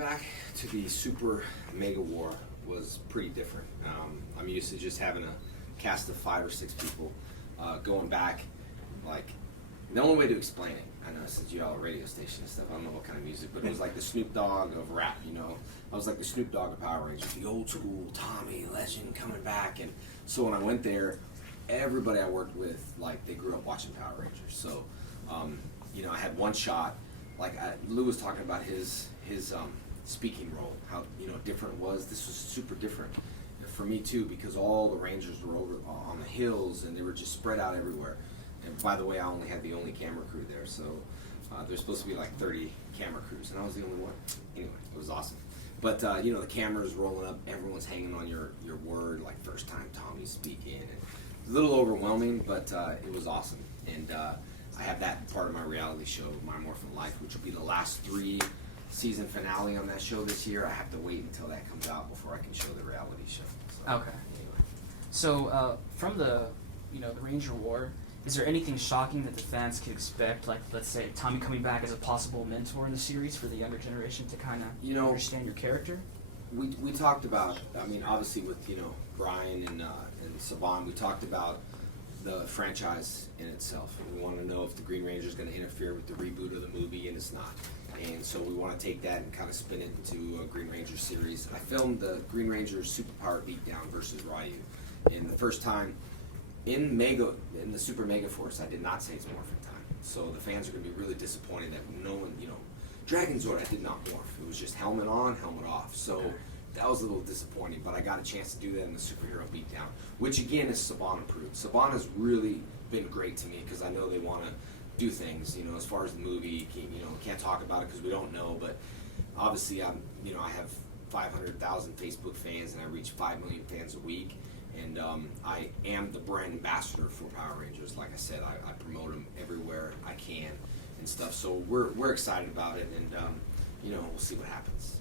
back to the Super Mega War was pretty different. I'm used to just having a cast of 5 or 6 people. Going back, like, the only way to explain it, I know since you all a radio station and stuff, I don't know what kind of music, but it was like the Snoop Dogg of rap, you know. I was like the Snoop Dogg of Power Rangers, the old school Tommy legend coming back. And so when I went there, everybody I worked with, like, they grew up watching Power Rangers. So, you know, I had one shot. Like Lou was talking about his speaking role, how, you know, different it was. This was super different for me too, because all the Rangers were over on the hills and they were just spread out everywhere. And by the way, I only had the only camera crew there, so there's supposed to be like 30 camera crews, and I was the only one. Anyway, it was awesome. But you know, the camera's rolling up, everyone's hanging on your word, like first time Tommy's speaking. And it was a little overwhelming, but it was awesome. And I have that part of my reality show, My Morphin Life, which will be the last 3 season finale on that show this year. I have to wait until that comes out before I can show the reality show. So, Okay. anyway. So from the the Ranger War, is there anything shocking that the fans could expect? Like, let's say Tommy coming back as a possible mentor in the series for the younger generation to kind of understand your character. We talked about, I mean, obviously with Brian and Saban, we talked about the franchise in itself. We want to know if the Green Ranger is going to interfere with the reboot of the movie, and it's not. And so we want to take that and kind of spin it into a Green Ranger series. I filmed the Green Ranger Superpower Beatdown versus Ryu. And the first time in the Super Mega Force, I did not say it's morphin time. So the fans are going to be really disappointed that no one, Dragon Zord, I did not morph. It was just helmet on, helmet off. So that was a little disappointing, but I got a chance to do that in the Superhero Beatdown, which again is Saban approved. Saban has really been great to me because I know they want to do things, as far as the movie, can't talk about it because we don't know, but obviously I have 500,000 Facebook fans and I reach 5 million fans a week, and I am the brand ambassador for Power Rangers. Like I said, I promote them everywhere I can and stuff, so we're excited about it, and we'll see what happens.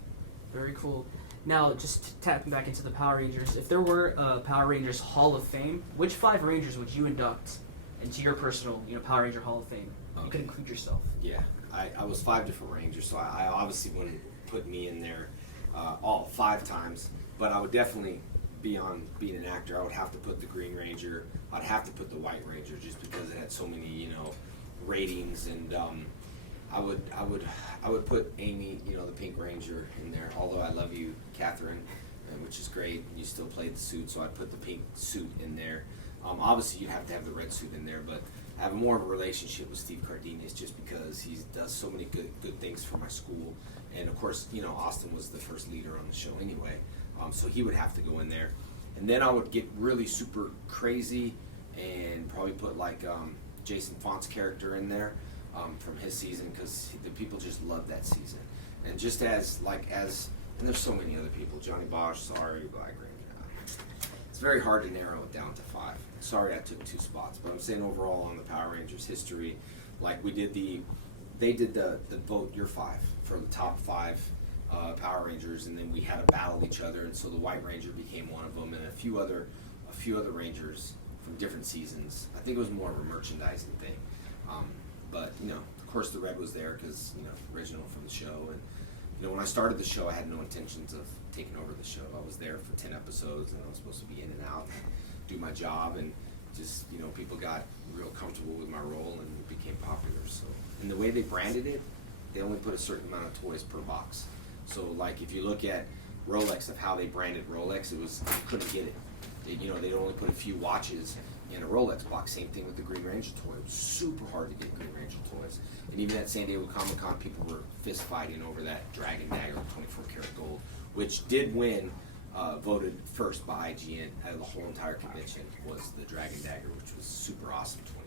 Very cool. Now, just tapping back into the Power Rangers, if there were a Power Rangers Hall of Fame, which 5 Rangers would you induct into your personal, Power Ranger Hall of Fame? Okay. You can include yourself. Yeah, I was 5 different Rangers, so I obviously wouldn't put me in there all 5 times, but I would definitely, beyond being an actor, I would have to put the Green Ranger, I'd have to put the White Ranger just because it had so many, ratings, and I would put Amy, the Pink Ranger, in there. Although I love you, Catherine, which is great. You still played the suit, so I'd put the pink suit in there. Obviously, you'd have to have the red suit in there, but I have more of a relationship with Steve Cardenas just because he does so many good things for my school. And of course, Austin was the first leader on the show anyway, so he would have to go in there. And then I would get really super crazy and probably put like Jason Font's character in there from his season, because the people just love that season. And just and there's so many other people, Johnny Bosch, sorry, Black Ranger. It's very hard to narrow it down to 5. Sorry I took 2 spots, but I'm saying overall on the Power Rangers history, like they did the vote your 5 for the top 5 Power Rangers, and then we had to battle each other, and so the White Ranger became one of them, and a few other Rangers from different seasons. I think it was more of a merchandising thing, but of course the red was there because original from the show. And when I started the show, I had no intentions of taking over the show. I was there for 10 episodes, and I was supposed to be in and out and do my job, and just people got real comfortable with my role and it became popular. So, and the way they branded it, they only put a certain amount of toys per box. So like if you look at Rolex, of how they branded Rolex, it was, you couldn't get it. They'd only put a few watches in a Rolex box. Same thing with the Green Ranger toy. It was super hard to get Green Ranger toys. And even at San Diego Comic-Con, people were fist fighting over that Dragon Dagger 24 karat gold, which did win, voted first by IGN out of the whole entire convention, was the Dragon Dagger, which was super awesome 24